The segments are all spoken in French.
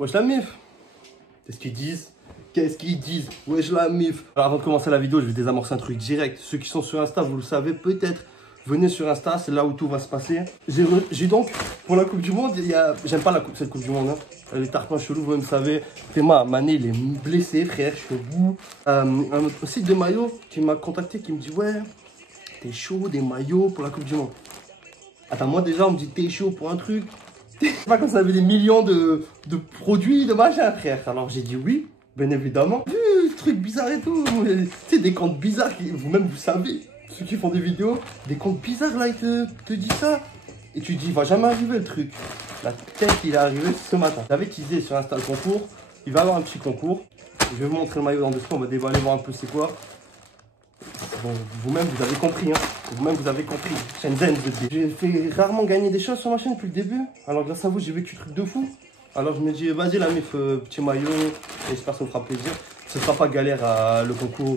Wesh la mif. Qu'est-ce qu'ils disent? Qu'est-ce qu'ils disent? Wesh la mif. Alors avant de commencer la vidéo, je vais désamorcer un truc direct. Ceux qui sont sur Insta, vous le savez peut-être. Venez sur Insta, c'est là où tout va se passer. J'ai donc, pour la Coupe du Monde, j'aime pas cette Coupe du Monde. Hein. Les tarpins chelous, vous le savez. Théma, Mané, il est blessé, frère, je suis au bout. Un autre site de maillots qui m'a contacté, qui me dit, ouais, t'es chaud, des maillots pour la Coupe du Monde. Attends, moi déjà, on me dit, t'es chaud pour un truc. C'est pas comme ça avait des millions de produits, de machin, frère. Alors j'ai dit oui, bien évidemment. Truc bizarre et tout. Tu sais, des comptes bizarres, vous-même vous savez. Ceux qui font des vidéos, des comptes bizarres là, ils te disent ça. Et tu te dis, il va jamais arriver le truc. La tête, il est arrivé ce matin. J'avais teasé sur Insta le concours. Il va y avoir un petit concours. Je vais vous montrer le maillot dans 2 secondes. On va dévoiler, voir un peu c'est quoi. Bon, vous-même, vous avez compris. Hein. Vous-même, vous avez compris. Shenzhen, j'ai fait rarement gagner des choses sur ma chaîne depuis le début. Alors, grâce à vous, j'ai vécu truc de fou. Alors, je me dis, vas-y, la mif, petit maillot. J'espère que ça vous fera plaisir. Ce sera pas galère le concours.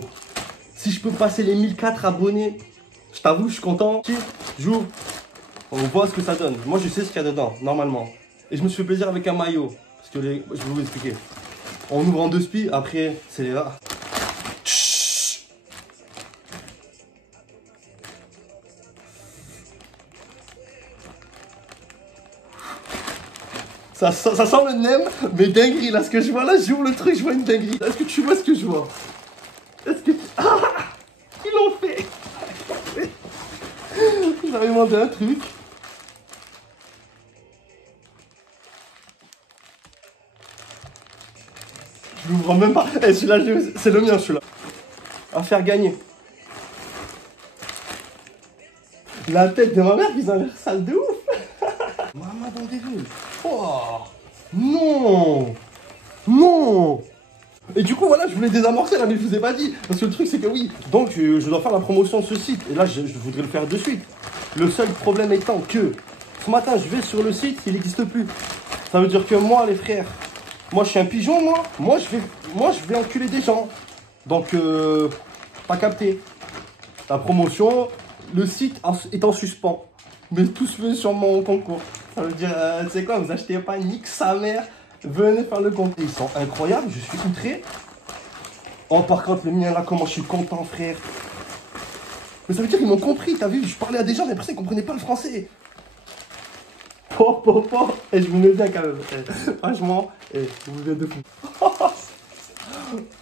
Si je peux passer les 1004 abonnés, je t'avoue, je suis content. J'ouvre, on voit ce que ça donne. Moi, je sais ce qu'il y a dedans, normalement. Et je me suis fait plaisir avec un maillot. Parce que je vais vous expliquer. On ouvre en 2 spies, après, c'est les rares. Ça sent le nem, mais dinguerie, là, ce que je vois, là, j'ouvre le truc, je vois une dinguerie. Est-ce que tu vois ce que je vois? Est-ce que... Ah, ils l'ont fait. J'avais demandé un truc. Je l'ouvre même pas. Eh, celui-là, c'est le mien, celui-là. À faire gagner. La tête de ma mère, ils ont l'air sale de ouf. Maman dans des rues. Oh, non. Non. Et du coup, voilà, je voulais désamorcer là, mais je vous ai pas dit. Parce que le truc, c'est que oui, donc je dois faire la promotion de ce site. Et là, je voudrais le faire de suite. Le seul problème étant que ce matin, je vais sur le site, il n'existe plus. Ça veut dire que moi, les frères, moi, je suis un pigeon, moi, je vais enculer des gens. Donc, pas capté. La promotion, le site est en suspens. Mais tout se fait sur mon concours. Ça veut dire, tu sais quoi, vous achetez pas, nique sa mère. Venez faire le compte. Ils sont incroyables, je suis outré. Oh, par contre, le mien là, comment je suis content, frère. Mais ça veut dire qu'ils m'ont compris, t'as vu? Je parlais à des gens, mais personne ne comprenait pas le français. Et je vous mets bien quand même. Franchement, je vous mets de fou.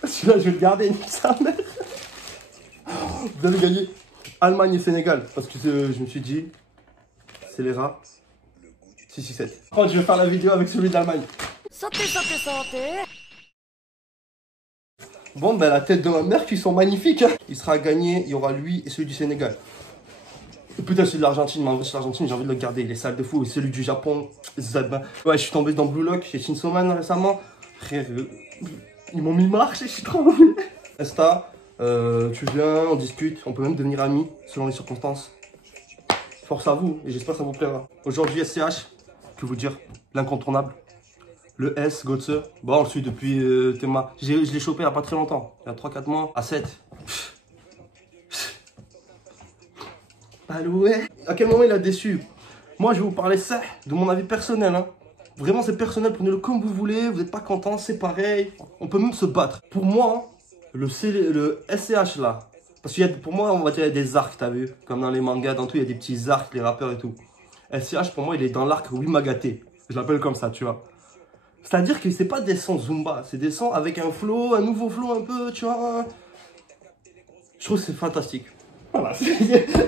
Celui-là, je vais le garder, nique sa mère. Vous avez gagné Allemagne et Sénégal. Parce que je me suis dit, c'est les rats. 667. Oh, je vais faire la vidéo avec celui d'Allemagne. Santé, santé, santé. Bon, ben la tête de ma mère qui sont magnifiques. Hein. Il sera gagné, il y aura lui et celui du Sénégal. Et putain, celui de l'Argentine, mais l'Argentine, j'ai envie de le garder. Il est sale de fou. Et celui du Japon, Zadba. Ouais, je suis tombé dans Blue Lock chez Shinsoman récemment. Frère, ils m'ont mis marche et je suis trop envie. Insta, tu viens, on discute. On peut même devenir amis selon les circonstances. Force à vous et j'espère que ça vous plaira. Aujourd'hui, SCH, que vous dire, l'incontournable. Le S, Gotze, bon, on le suit depuis Théma. Je l'ai chopé il n'y a pas très longtemps. Il y a 3-4 mois, à 7. Aloué. À quel moment il a déçu? Moi, je vais vous parler ça, de mon avis personnel. Hein. Vraiment, c'est personnel, prenez-le comme vous voulez. Vous n'êtes pas content, c'est pareil. On peut même se battre. Pour moi, le SCH là, parce qu'il y a, pour moi, on va dire, il y a des arcs, t'as vu? Comme dans les mangas, dans tout, il y a des petits arcs, les rappeurs et tout. SCH, pour moi, il est dans l'arc Wimagaté. Je l'appelle comme ça, tu vois. C'est-à-dire que c'est pas des sons Zumba, c'est des sons avec un flow, un nouveau flow un peu, tu vois. Je trouve que c'est fantastique. Voilà,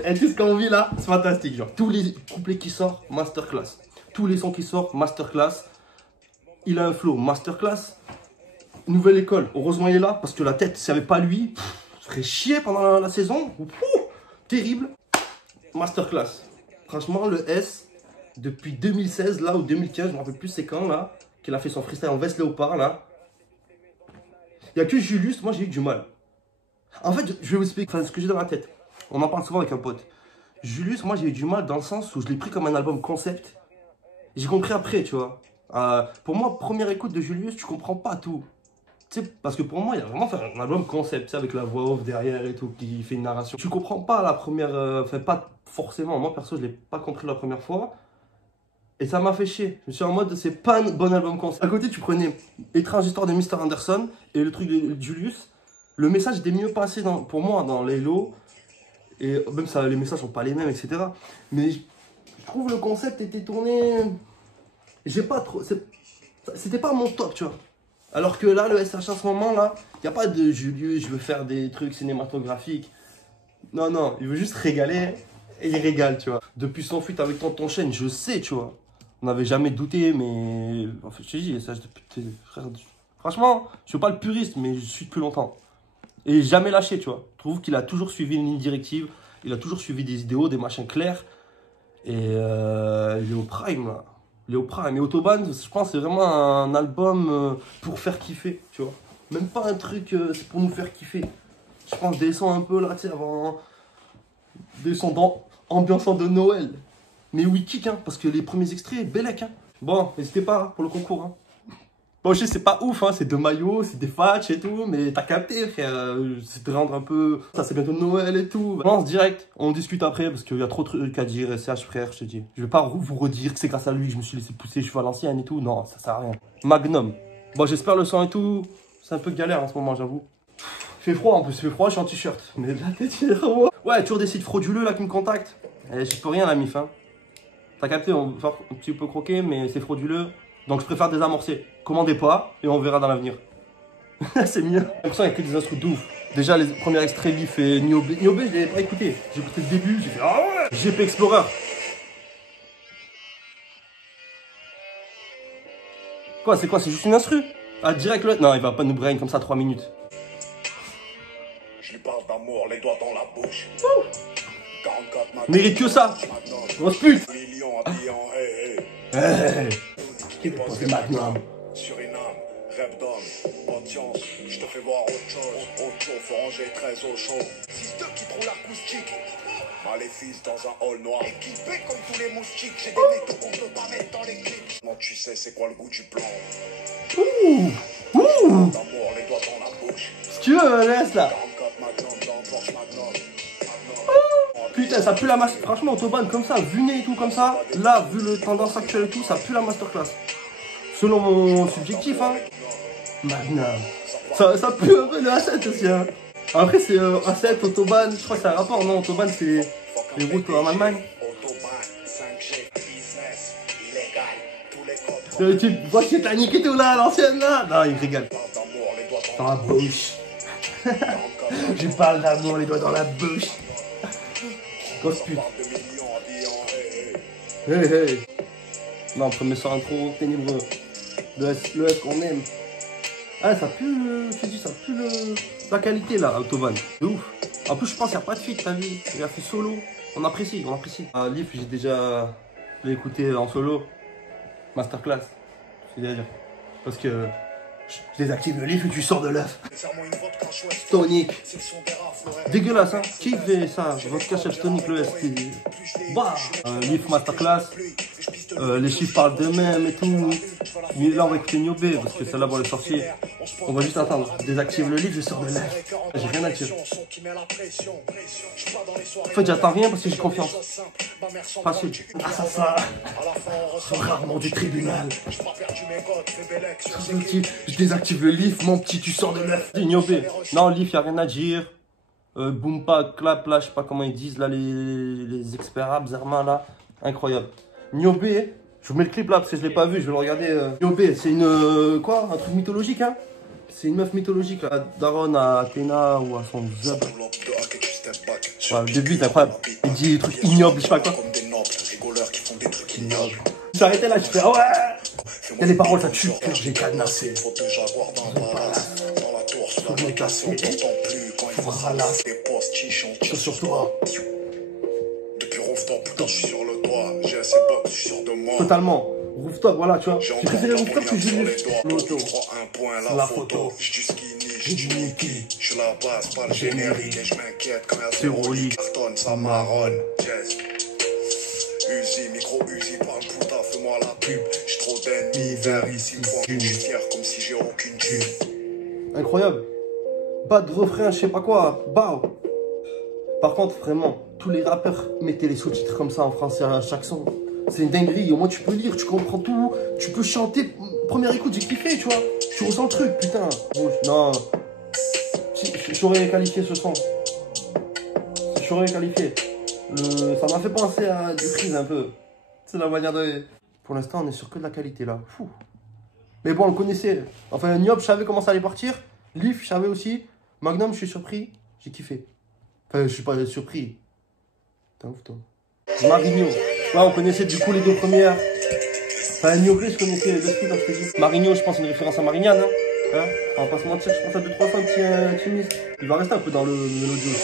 et tout ce qu'on vit là, c'est fantastique. Genre, tous les couplets qui sortent, masterclass. Tous les sons qui sortent, masterclass. Il a un flow, masterclass. Nouvelle école, heureusement il est là, parce que la tête, s'il n'y avait pas lui, je serais chier pendant la saison. Terrible. Masterclass. Franchement, le S, depuis 2016, là, ou 2015, je ne me rappelle plus c'est quand, là, qu'il a fait son freestyle en veste léopard, là. Il n'y a que Julius, moi, j'ai eu du mal. En fait, je vais vous expliquer ce que j'ai dans la tête. On en parle souvent avec un pote. Julius, moi, j'ai eu du mal dans le sens où je l'ai pris comme un album concept. J'ai compris après, tu vois. Pour moi, première écoute de Julius, tu comprends pas tout. Tu sais, parce que pour moi, il a vraiment fait un album concept, tu sais, avec la voix off derrière et tout, qui fait une narration. Tu comprends pas la première... Enfin, pas forcément. Moi, perso, je l'ai pas compris la première fois. Et ça m'a fait chier. Je me suis en mode, c'est pas un bon album concept. À côté, tu prenais Étrange histoire de Mr. Anderson et le truc de Julius. Le message était mieux passé pour moi dans les lots. Et même ça, les messages sont pas les mêmes, etc. Mais je trouve le concept était tourné. J'ai pas trop. C'était pas mon top, tu vois. Alors que là, le SH à ce moment-là, il n'y a pas de Julius, je veux faire des trucs cinématographiques. Non, non, il veut juste régaler et il régale, tu vois. Depuis son feat avec Tonton Chaîne, je sais, tu vois. On n'avait jamais douté, mais. En fait, je t'ai dit, SH depuis. Frère, franchement, je suis pas le puriste, mais je suis depuis longtemps. Et jamais lâché, tu vois. Je trouve qu'il a toujours suivi une ligne directive. Il a toujours suivi des idéaux, des machins clairs. Et il est au prime, là. Il est au prime. Et Autobahn, je pense, c'est vraiment un album pour faire kiffer, tu vois. Même pas un truc, c'est pour nous faire kiffer. Je pense des sons un peu, là, tu sais, avant... Des sons ambiançant de Noël. Mais oui, kick, hein, parce que les premiers extraits, bellec, hein. Bon, n'hésitez pas hein, pour le concours, hein. Bon, je sais, c'est pas ouf, hein, c'est deux maillots, c'est des fatchs et tout, mais t'as capté, frère, c'est de rendre un peu... Ça, c'est bientôt Noël et tout. On lance direct, on discute après, parce qu'il y a trop de trucs à dire, SH, frère, je te dis. Je vais pas vous redire que c'est grâce à lui que je me suis laissé pousser les cheveux à l'ancienne et tout, non, ça sert à rien. Magnum. Bon, j'espère le son et tout, c'est un peu galère en ce moment, j'avoue. Il fait froid en plus, il fait froid, je suis en t-shirt. Mais la tête, il est vraiment... Ouais, toujours des sites frauduleux, là, qui me contactent. Et je peux rien, la mif, hein. T'as capté, on va un petit peu croquer, mais c'est frauduleux. Donc je préfère désamorcer. Commandez pas et on verra dans l'avenir. C'est mieux. J'ai l'impression qu'il y a que des instruments de ouf. Déjà les premiers extraits Leaf et Niobé. Niobé, je l'avais pas écouté. J'ai écouté le début, j'ai fait ah ouais. GP Explorer. Quoi, c'est quoi? C'est juste une instru? Ah, direct le... Non, il va pas nous brain comme ça 3 minutes. Je lui parle d'amour, les doigts dans la bouche. Mérite que ça. Grosse pute. Hey. C'est Magnum. Suriname, rêve d'homme, audience, je te fais voir autre chose, faut ranger 13 au chaud. 6-2 qui trouvent l'acoustique, maléfice dans un hall noir. Équipé comme tous les moustiques, j'ai des métaux qu'on peut pas mettre dans les clips. Non, tu sais c'est quoi le goût du blanc. Ouh. D'amour, les doigts dans la bouche. Si tu veux, laisse là. 44 Magnum dans Porsche Magnum. Putain, ça pue la masse. Franchement, Autobahn, comme ça, vu né et tout, comme ça, là, vu le tendance actuelle et tout, ça pue la masterclass. Selon mon subjectif, hein. Magnum. Ça pue un peu le A7 aussi, hein. Après, c'est A7, Autobahn, je crois que c'est un rapport, non? Autobahn, c'est les routes en Allemagne. Le type, voix Titanic et tout, là, à l'ancienne, là. Non, il régale. Dans la bouche. Je parle d'amour, les doigts dans la bouche. Grosse pute. Hey. Non, premier son intro ténébreux. Le S qu'on aime. Ah, ça pue, je te dis, ça pue la qualité là, Autobahn. De ouf. En plus, je pense qu'il n'y a pas de feat, t'as vu. Il a fait solo. On apprécie. Leaf, j'ai déjà écouté en solo. Masterclass. C'est à dire. Parce que je désactive le Leaf et tu sors de l'œuf. Tonic. Dégueulasse, hein. Qui fait ça? Vodka Chef Tonic, le S. Bah. Leaf Masterclass. Les chiffres parlent d'eux-mêmes et tout. Mais là, on va écouter Niobé parce que celle-là va le sortir. On va juste attendre. Je désactive le livre, je sors de l'œuf. J'ai rien à dire. En fait, j'attends rien parce que j'ai confiance. Facile. Assassin. Rarement du tribunal. Je désactive le livre, mon petit, tu sors de l'œuf. Niobé. Non, livre, y a rien à dire. Boompa, clap, là, je sais pas comment ils disent, là, les experts rap, Zerma, là. Incroyable. Niobé, je vous mets le clip là parce que je l'ai pas vu, je vais le regarder. Niobé, c'est une. Quoi? Un truc mythologique, hein? C'est une meuf mythologique, là. Daron à Athéna ou à son zub. Ouais, le début, c'est incroyable. Il dit des trucs ignobles, je sais pas quoi. Je suis arrêté là, je fais ah ouais! Il y a des paroles, ça tue. J'ai cadenassé. Faut me casser. Faut ralasser. Sur toi. Depuis rooftop, putain, je suis sur le toit. J'ai assez bas, je suis sûr de moi. Totalement. Rooftop, voilà, tu vois. J'ai préféré Rooftop que Julius. L'auto. Un point, la photo. J'ai du skinny, j'ai du Mickey. Je suis la base, pas le générique. Et je m'inquiète quand il y a zéro lit. Carton, ça marronne. Jazz. Uzi, micro Uzi, parle putain, fais-moi la pub. J'ai trop d'ennemis vers ici. Je suis fier comme si j'ai aucune thune. Incroyable. Pas de refrain, je sais pas quoi. Bao. Par contre, vraiment, tous les rappeurs mettaient les sous-titres comme ça en français à chaque son. C'est une dinguerie. Au moins, tu peux lire, tu comprends tout. Tu peux chanter. Première écoute, j'ai kiffé, tu vois. Tu ressens le truc, putain. Bon, non. J'aurais qualifié ce son. J'aurais qualifié. Ça m'a fait penser à du Freeze un peu. C'est la manière de... Pour l'instant, on est sur que de la qualité, là. Fou. Mais bon, on le connaissait. Enfin, Niop, je savais comment ça allait partir. Leaf, je savais aussi. Magnum, je suis surpris. J'ai kiffé. Enfin, je suis pas surpris. T'es ouf, toi. Marigno. Ouais, on connaissait du coup les deux premières. Enfin, Niobré, je connaissais les deux filles quand je te dis. Marigno, je pense, une référence à Marignane. Hein, on va pas se mentir, je pense à 2-3 fois un petit miss. Il va rester un peu dans le mélodieux.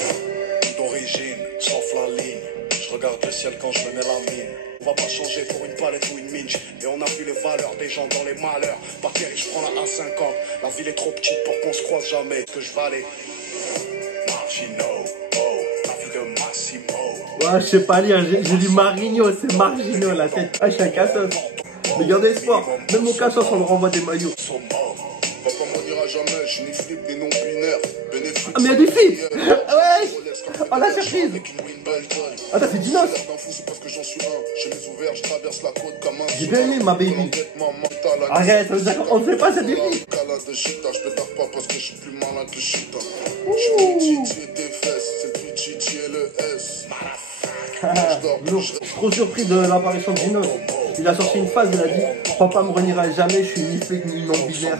D'origine, sauf la ligne. Je regarde le ciel quand je mets la mine. On va pas changer pour une palette ou une minch. Et on a vu les valeurs des gens dans les malheurs. Par terre, je prends la A50. La ville est trop petite pour qu'on se croise jamais. Que je valais. Margino, oh, la vie de Massimo. Ouais, je sais pas lire, j'ai dit Marigno, c'est Margino la tête. Ah, je suis un cassos. Mais gardez espoir, même au cassos, on leur envoie des maillots. Papa m'en dira jamais, je n'y flippe des non-binaires. Ah, mais il y a des filles. Ouais. Oh, la surprise. Attends, c'est Dinos. J'ai bien aimé ma baby. Arrête, ça veut dire qu'on ne fait pas cette défi. Je suis trop surpris de l'apparition de Dinos. Il a sorti une phase, il a dit papa me reniera jamais, je suis ni flic ni non-binaire.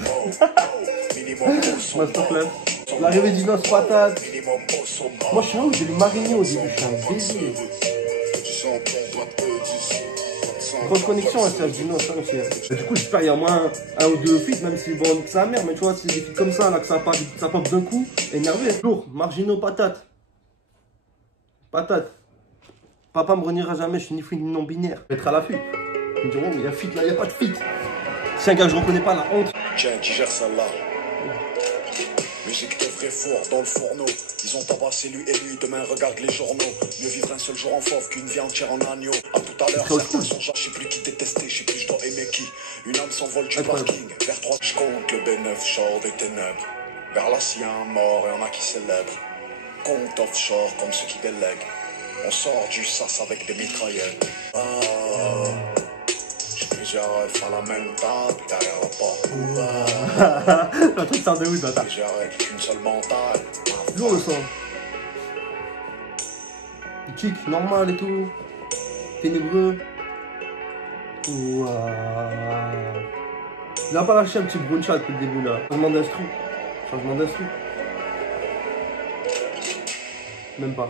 Masterclass. L'arrivée d'Inos patate. Moi je suis là où j'ai lu Marigno au début, je suis un baiser. Grosse connexion avec Dinos ça aussi. Et du coup j'espère qu'il y a au moins un ou deux feats, même si bon c'est sa mère, mais tu vois c'est des feats comme ça là que ça pop d'un coup, énervé. Lourd, Margino patate. Patate. Papa me reniera jamais, je suis ni flic ni non-binaire. Je vais être à l'affût. Ils me diront mais il y a feat là, il n'y a pas de feat. C'est un gars que je reconnais pas, la honte. Tiens, digère celle-là. Musique de vrai four dans le fourneau. Ils ont tabassé lui et lui, demain regarde les journaux. Mieux vivre un seul jour en fauve qu'une vie entière en agneau. A tout à l'heure, certains sont je sais plus qui détester, je sais plus je dois aimer qui. Une âme s'envole du parking. Vers 3, je compte le B9 short des ténèbres. Vers la sien mort et on a qui célèbre. Compte offshore comme ceux qui délèguent. On sort du sas avec des mitraillettes. Plusieurs refs à la même table, derrière la porte. Le truc sort de où, toi? Plusieurs avec qu'une seule mentale. Lourd le son. Kick, normal et tout. Ténébreux. Ouah. Il a pas lâché un petit bruncha depuis le début là. Changement d'instru. Changement d'instru. Même pas.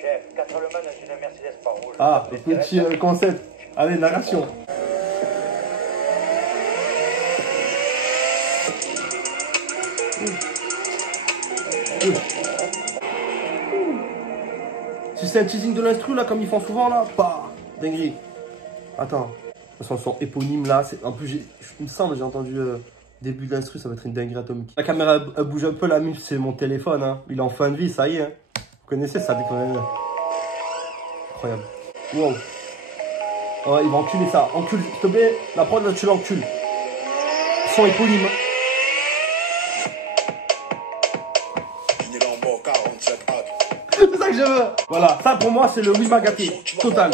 Chef, 4 le man, j'ai une Mercedes pas rouge. Ah, le petit concept. Allez, narration. Si c'est un teasing de l'instru là, comme ils font souvent là, pas dinguerie. Attends, son éponyme là, en plus il me semble j'ai entendu début de l'instru, ça va être une dinguerie atomique. La caméra elle bouge un peu, la mif c'est mon téléphone, hein. Il est en fin de vie, ça y est. Hein. Vous connaissez ça déconne. Incroyable. Wow. Oh, il va enculer ça. Encule, s'il te plaît. La prod, là, tu l'encules. Son éponyme. C'est ça que je veux. Voilà. Ça, pour moi, c'est le Wima gâté. Total.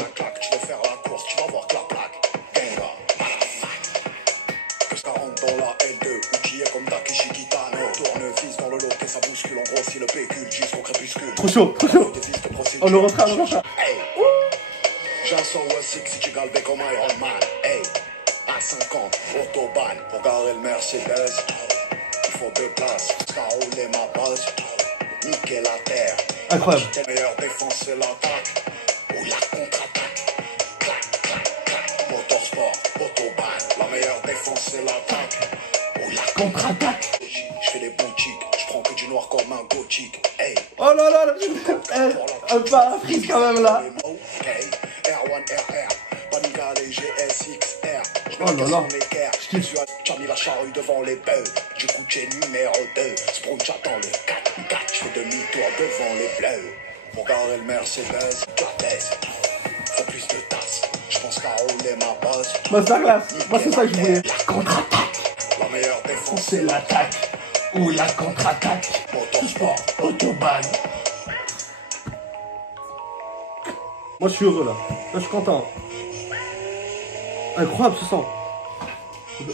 Trop chaud, trop chaud. On le refera, on le refera. J'ai un 106 si tu galbais comme Iron Man. Hey, à 50, autobahn pour garer le Mercedes. Il faut 2 places, rouler ma base. Niquer la terre. Incroyable. La meilleure défense c'est l'attaque ou la contre-attaque. Clac, clac, clac. Motorsport, autobahn. La meilleure défense c'est l'attaque ou la contre-attaque. Je fais les boutiques, je prends que du noir comme un gothique. Hey. Oh là là, un pas frise quand même là. R1, RR, Paniga, les GSXR. Oh là là, je kiffe. Tu as mis la charrue devant les bœufs. Du coup, tu es numéro 2. Sprung, j'attends le 4-4. Je fais demi-tour devant les bleus. Pour garer le Mercedes, la tête. Faut plus de tasses. Je pense qu'à rouler ma base. Masterclass, moi c'est ça que je voulais. La contre-attaque. La meilleure défense, c'est l'attaque ou la contre-attaque. Motorsport, Autobahn. Moi je suis heureux là. Là je suis content. Incroyable ce son.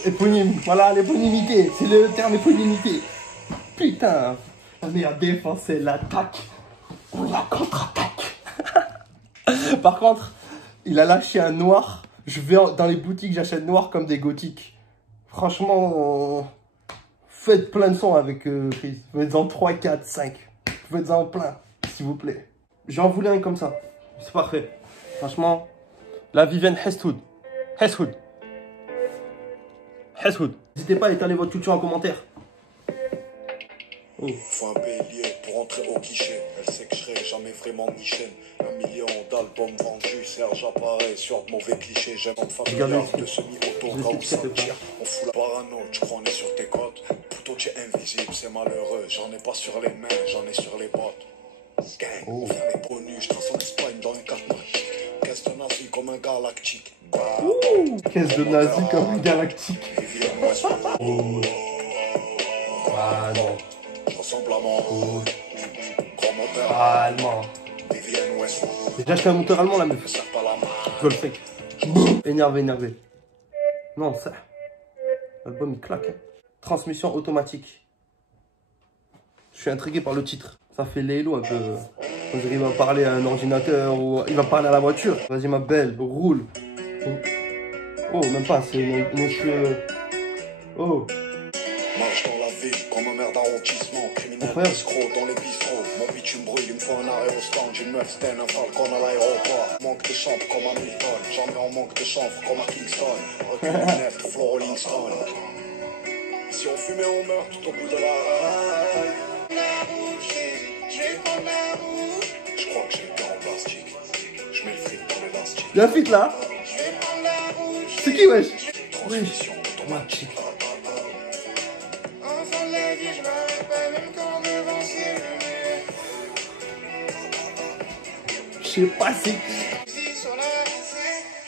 Éponyme. Voilà l'éponymité. C'est le terme éponymité. Putain. La meilleure défense c'est l'attaque. Ou la contre-attaque. Par contre, il a lâché un noir. Je vais dans les boutiques, j'achète noir comme des gothiques. Franchement, faites plein de sons avec Chris. Faites-en 3, 4, 5. Faites-en plein, s'il vous plaît. J'en voulais un comme ça. C'est parfait. Franchement, la Vivienne Hestwood. Hestwood. Hestwood. N'hésitez pas à étaler votre culture en commentaire. Oh. Faut un bélier pour entrer au guichet. Elle sait que je serai jamais vraiment niché. 1 million d'albums vendus. Serge apparaît sur de mauvais clichés. J'aime en familial de semi-auto. On fout la parano. Tu crois on est sur tes côtes. Plutôt tu es invisible, c'est malheureux. J'en ai pas sur les mains, j'en ai sur les bottes. Gang, on fait les bonus. Je trace en Espagne dans les cartes magiques. Caisse de nazi comme un galactique. Caisse de nazi comme un galactique. Oh. Ah non. Je ressemble à mon grand moteur allemand. J'ai acheté un moteur allemand là, meuf. Golfec. Énervé, énervé. Non, ça. L'album il claque. Hein. Transmission automatique. Je suis intrigué par le titre. Ça fait Lélo un peu. On dirait qu'il va parler à un ordinateur ou il va parler à la voiture. Vas-y ma belle, roule. Oh, même pas, c'est mon cheveu. Oh. Marche dans la ville comme un maire d'arrondissement. Criminel escroc dans les bistrots. Mon bitume brûle, il me faut un arrêt au stand. Une meuf sten, un falcon à l'aéroport. Manque de chambre comme à Milton. J'en ai en manque de chanvre comme à Kingston. Recul lunettes, flow Rolling Stone. Si on fumait, on meurt tout au bout de la rail. Je crois que j'ai le cœur en plastique. Je mets le fric dans l'élastique. La fit là. C'est qui wesh? Transmission automatique. Je sais pas c'est qui.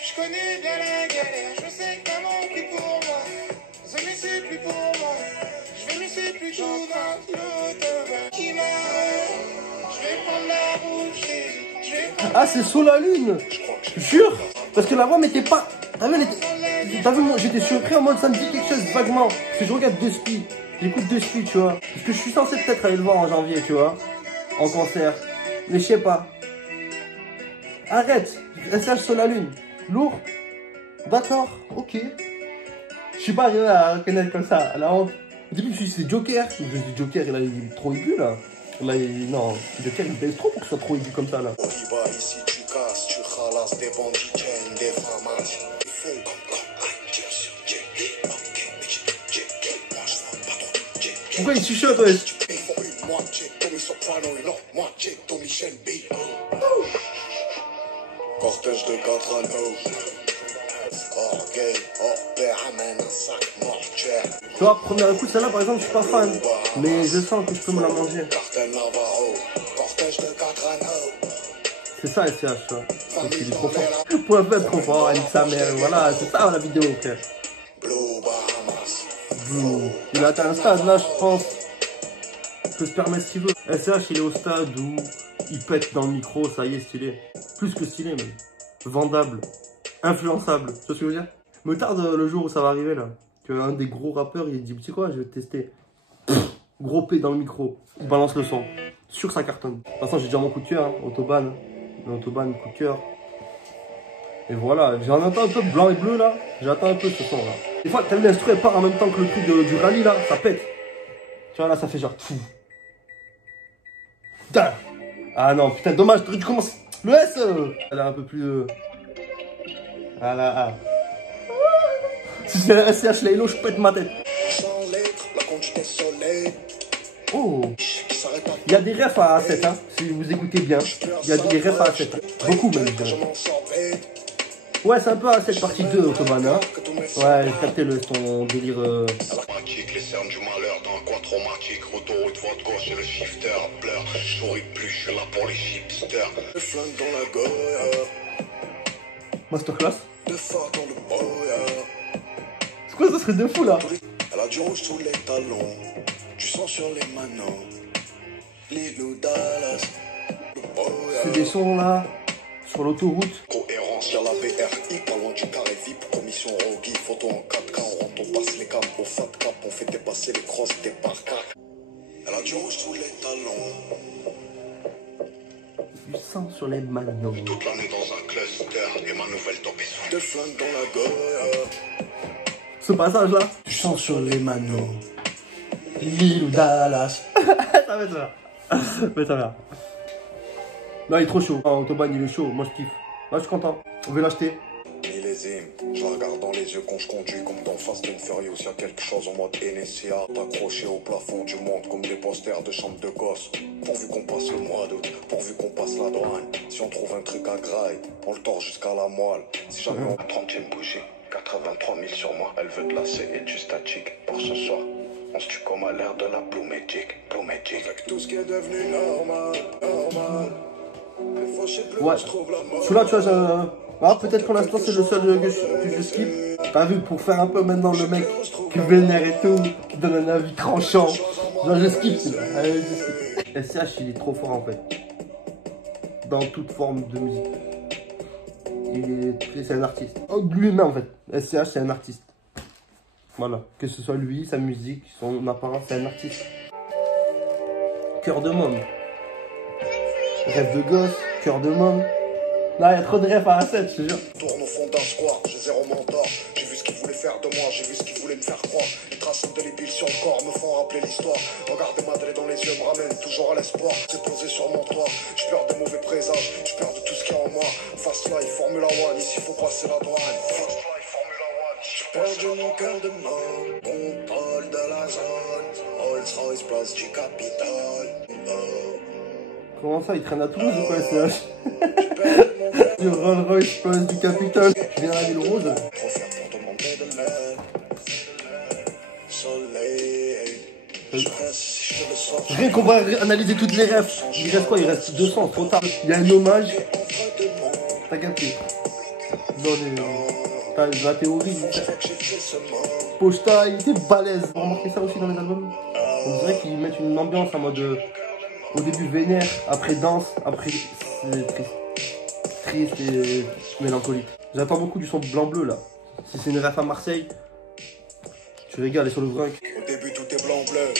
Je connais bien la galère, je sais que maman prie pour moi. Je ne sais plus pour moi. Je vais me laisser plus tout dans l'autobahn qui m'arrête. Je vais prendre la route, je vais prendre. Ah c'est sous la lune. Jure. Parce que la voix m'était pas. T'as vu, moi j'étais surpris en mode ça me dit quelque chose vaguement. Parce que je regarde deux spies. J'écoute deux spies, tu vois. Parce que je suis censé peut-être aller le voir en janvier, tu vois. En concert. Mais je sais pas. Arrête. SH sur la lune. Lourd. D'accord. Ok. Je suis pas arrivé à reconnaître comme ça. La honte. Au début, je me suis dit c'est Joker. Je me suis dit Joker, il est trop aigu là. Là, non. Joker, il baisse trop pour que ce soit trop aigu comme ça là. Ici, tu casses, tu ralasses des bandits, des pharmacies. Pourquoi il chuchote, ouais? Cortège de 4 anneaux. Orgueil, hors pair, amène un sac mortuaire. Tu vois, première écoute, celle-là par exemple, je suis pas fan. Mais je sens que je peux me la manger. Cartel Navarro, cortège de 4 anneaux. C'est ça, SCH, tu vois. Donc il est trop fort. Pour un peu être trop fort, il sa mère. Voilà, c'est ça la vidéo, frère. Blue Bahamas. Blue. Il a atteint un stade là, je pense. Il peut se permettre ce qu'il veut. SCH, il est au stade où il pète dans le micro, ça y est, stylé. Plus que stylé, même. Vendable. Influençable. Tu vois ce que je veux dire? Me tarde le jour où ça va arriver là. Qu'un des gros rappeurs, il dit, tu sais quoi, je vais tester. Pff, gros P dans le micro. Il balance le son. Sûr, ça cartonne. De toute façon, j'ai déjà mon coup de cœur, hein. Autobahn. Autobahn, coup de cœur. Et voilà, j'en attends un peu blanc et bleu là. J'attends un peu ce son là. Des fois, t'as vu l'instru, elle part en même temps que le truc du rallye là, ça pète. Tu vois là, ça fait genre fou. Putain. Ah non, putain, dommage, tu commences. Le S elle est un peu plus. Voilà. Si c'est un SCH Laylo, je pète ma tête. Oh. Il y a des refs à A7, hein, si vous écoutez bien. Il y a des refs à A7. Beaucoup même. Ouais, c'est un peu A7 partie 2, Autobahn. Hein. Ouais, j'ai capté ton délire. Les cernes du malheur dans un coin traumatique. Autoroute votre gauche et le shifter pleure. Je souris plus, je suis là pour les chipsters. Le flingue dans la goya. Masterclass. De phare dans le boya. C'est quoi ça serait de fou là? Elle a du rouge sous les talons. Du sang sur les manants. Les loups Dallas. C'est des sons là. sur l'autoroute. Cohérence, y'a la BRI, pas loin du carré VIP, commission Rogi, photo en 4K, on rentre, on passe les cams au fat cap, on fait dépasser les crosses des parcs. Elle a du rouge sous les talons. Du sang sur les manos. Toute l'année dans un cluster, et ma nouvelle top est de flingue dans la gueule. Ce passage là, du sang sur les manos. Lille ou Dallas. Ça met ça. Mais ça va. Non, il est trop chaud. Autobahn, il est chaud. Moi, je kiffe. Là, je suis content. On veut l'acheter. Millésime, je la regarde dans les yeux quand je conduis comme dans Fast and Furious. Y'a quelque chose en mode NSA, accroché au plafond du monde comme des posters de chambre de gosse. Pourvu qu'on passe le mois d'août, pourvu qu'on passe la douane. Si on trouve un truc à graille, on le tord jusqu'à la moelle. Si jamais on 30e bougie, 83 000 sur moi. Elle veut de la C et du statique pour ce soir. On se tue comme à l'air de la Blue Magic, Blue Magic. Avec tout ce qui est devenu normal, normal. Des fois, je sais plus où je trouve la mort. Celui-là, tu vois, ah, peut-être pour l'instant, c'est le seul que je skip. T'as vu, pour faire un peu maintenant le mec qui vénère et tout, qui donne un avis tranchant. Genre, je skip celui-là. Allez, je skip. SCH, il est trop fort en fait. Dans toute forme de musique. C'est un artiste. Lui-même en fait. SCH, c'est un artiste. Voilà. Que ce soit lui, sa musique, son apparence, c'est un artiste. Cœur de môme. Rêve de gosse, cœur de môme. Là, il y a trop de rêves à 7, je te jure. Tourne au fond d'un square, j'ai zéro mentor. J'ai vu ce qu'ils voulaient faire de moi, j'ai vu ce qu'ils voulaient me faire croire. Les traces indélébiles sur le corps me font rappeler l'histoire. Regarder Madrid dans les yeux me ramène toujours à l'espoir. C'est posé sur mon toit, je pleure de mauvais présages, je pleure de tout ce qu'il y a en moi. Fast Life, Formula One, ici faut passer la douane. Fast Life, Formula One, j'ai perdu mon cœur de mort. Contrôle de la zone, Rolls Royce, place du Capitole. Comment ça, il traîne à Toulouse ou quoi, SCH? Du Rolls Royce, place du Capitole. Je viens à la ville rose. Trop fier pour demander de l'aide. Soleil, je reste si je te le sors. Rien qu'on va analyser toutes les rêves. Il reste quoi? Il reste 200, trop tard. Il y a un hommage. T'as capté? Dans la théorie. Pochta, il était balèze. Vous remarquez ça aussi dans les albums? On dirait qu'ils mettent une ambiance en mode... au début vénère, après danse, après c'est triste. Triste et mélancolique. J'attends beaucoup du son blanc-bleu là. Si c'est une ref à Marseille, tu régales sur le vrinque. Au début tout est blanc-bleu.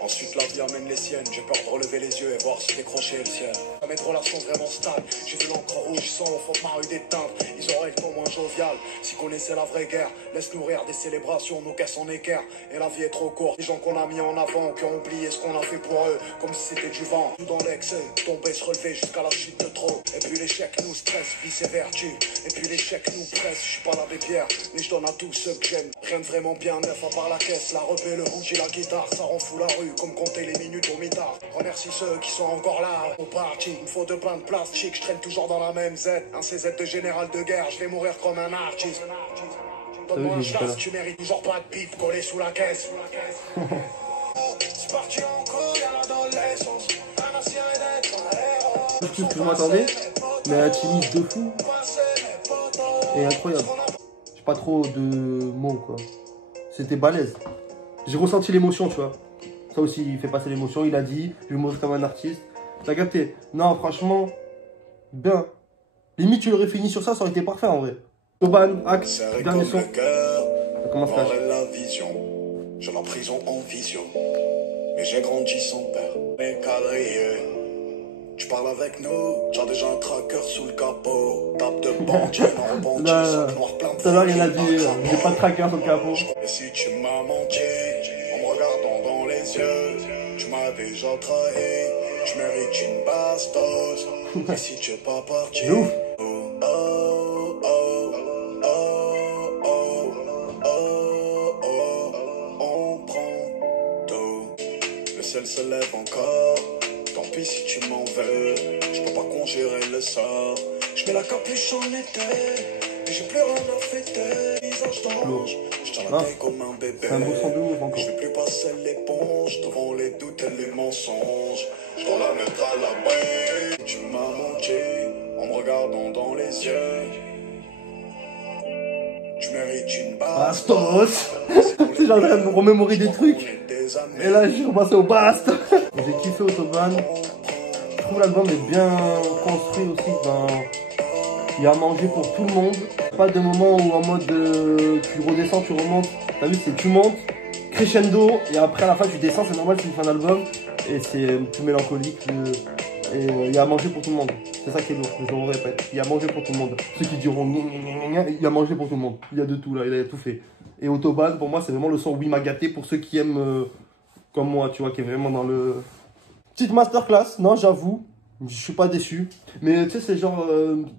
Ensuite la vie amène les siennes. J'ai peur de relever les yeux et voir se décrocher le ciel. Jamais de relation vraiment stable. J'ai vu l'encre rouge sans au fond de ma rue d'éteindre. Ils auraient le ton moins jovial. Si connaissaient la vraie guerre, laisse nourrir des célébrations, nos caisses en équerre. Et la vie est trop courte. Les gens qu'on a mis en avant, qui ont oublié ce qu'on a fait pour eux, comme si c'était du vent. Tout dans l'excès, tomber, se relever jusqu'à la chute de trop. Et puis l'échec nous stresse, vice et vertu. Et puis l'échec nous presse. Je suis pas l'abbé Pierre, mais je donne à tous ceux que j'aime. Rien de vraiment bien neuf à part la caisse, la repée, le rouge et la guitare. Ça rend fou la rue, comme compter les minutes au mitard. Remercie ceux qui sont encore là, au parti. Il me faut de plein de plastique, je traîne toujours dans la même Z. Un CZ de général de guerre, je vais mourir comme un artiste. Donne-moi un chasse, tu mérites toujours pas de bif collé sous la caisse. C'est parti en couille à l'adolescence. Un ancien d'être un héros. Tout ce que je m'attendais, mais un timide de fou. Et incroyable. J'ai pas trop de mots quoi. C'était balèze. J'ai ressenti l'émotion, tu vois. Ça aussi, il fait passer l'émotion. Il a dit, je vais mourir comme un artiste. T'as capté? Non, franchement, bien. Limite, tu l'aurais fini sur ça, ça aurait été parfait en vrai. Autobahn, axe, dernier son. Ça commence là. La vision, j'ai la prison en vision. Mais j'ai grandi sans père. Les quadrillés, tu parles avec nous. J'ai déjà un tracker sous le capot. Tape de bandit, en rebondit, sac noir plein de. Tout à l'heure, il a dit, j'ai pas de tracker sur le capot. Et si tu m'as menti, en me regardant dans les yeux, tu m'as déjà trahi. Je mérite une bastos. Et si tu es pas parti, on prend tout. Le ciel se lève encore. Tant pis si tu m'en veux. Je peux pas congérer le sort. Je mets la capuche en été. Et j'ai plus rien à fêter. Visage d'ange. Je tiens la taille comme un bébé. C'est un beau son de ouf encore. Je vais plus passer l'éponge devant les doutes et les mensonges. Je dois la mettre à l'abri. Tu m'as menti en me regardant dans les yeux. Je mérite une bastos. C'est genre en train de me remémorer des trucs. Et là, je suis repassé au bast. J'ai kiffé Autobahn. Je trouve l'album est bien construit aussi Il y a à manger pour tout le monde. Pas de moment où en mode tu redescends, tu remontes. T'as vu, c'est tu montes, crescendo, et après à la fin tu descends, c'est normal, c'est une fin d'album. Et c'est plus mélancolique. Et il y a à manger pour tout le monde. C'est ça qui est lourd, je vous répète. Il y a à manger pour tout le monde. Ceux qui diront il y a à manger pour tout le monde. Il y a de tout là, il a tout fait. Et Autobahn, pour moi, c'est vraiment le son Oui m'a gâté pour ceux qui aiment comme moi, tu vois, qui est vraiment dans le. Petite masterclass, non, j'avoue. Je suis pas déçu. Mais tu sais, c'est genre.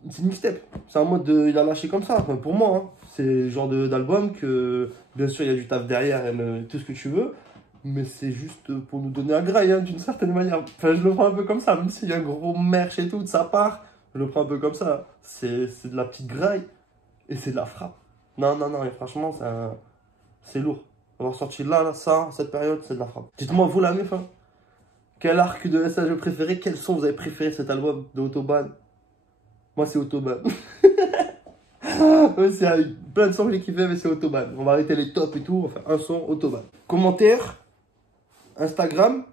C'est une mixtape. C'est un mode il a lâché comme ça. Enfin, pour moi, hein. C'est le genre d'album que. Bien sûr, il y a du taf derrière et tout ce que tu veux. Mais c'est juste pour nous donner un graille, hein, d'une certaine manière. Enfin, je le prends un peu comme ça. Même s'il y a un gros merch et tout de sa part, je le prends un peu comme ça. C'est de la petite graille et c'est de la frappe. Non, non, non. Et franchement, c'est lourd. Avoir sorti là, ça, cette période, c'est de la frappe. Dites-moi, vous, la meuf, hein. Quel arc de SAG préféré? Quel son vous avez préféré de cet album de Autobahn? Moi, c'est Autobahn. Ouais, c'est plein de sons que j'ai kiffé, mais c'est Autobahn. On va arrêter les tops et tout. Enfin, un son Autobahn. Commentaires, Instagram,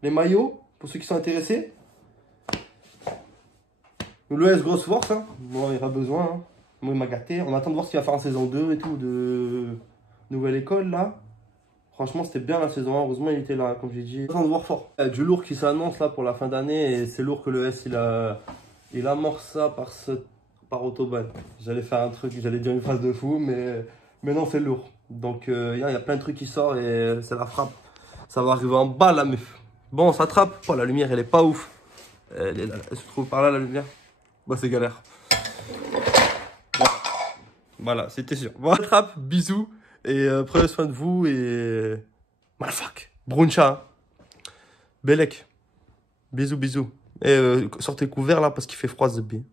les maillots, pour ceux qui sont intéressés. L'ES, grosse force. Hein. Bon, il n'y a pas besoin. Hein. Moi, il m'a gâté. On attend de voir ce qu'il va faire en saison 2 et tout, de nouvelle école, là. Franchement, c'était bien la saison 1. Heureusement, il était là, comme j'ai dit. On attend de voir fort. Il y a du lourd qui s'annonce, là, pour la fin d'année. Et c'est lourd que l'ES, il amorce ça par Autobahn. J'allais faire un truc, j'allais dire une phrase de fou, mais non, c'est lourd. Donc, il y a plein de trucs qui sortent et c'est la frappe. Ça va arriver en bas, la meuf. Bon, on s'attrape. Oh, la lumière, elle est pas ouf. Elle se trouve par là, la lumière. Bah, c'est galère. Voilà, c'était sûr. Bon, on s'attrape. Bisous. Et prenez soin de vous et... Motherfuck. Bruncha. Belek. Bisous, bisous. Et sortez couvert là parce qu'il fait froid, Zebbi.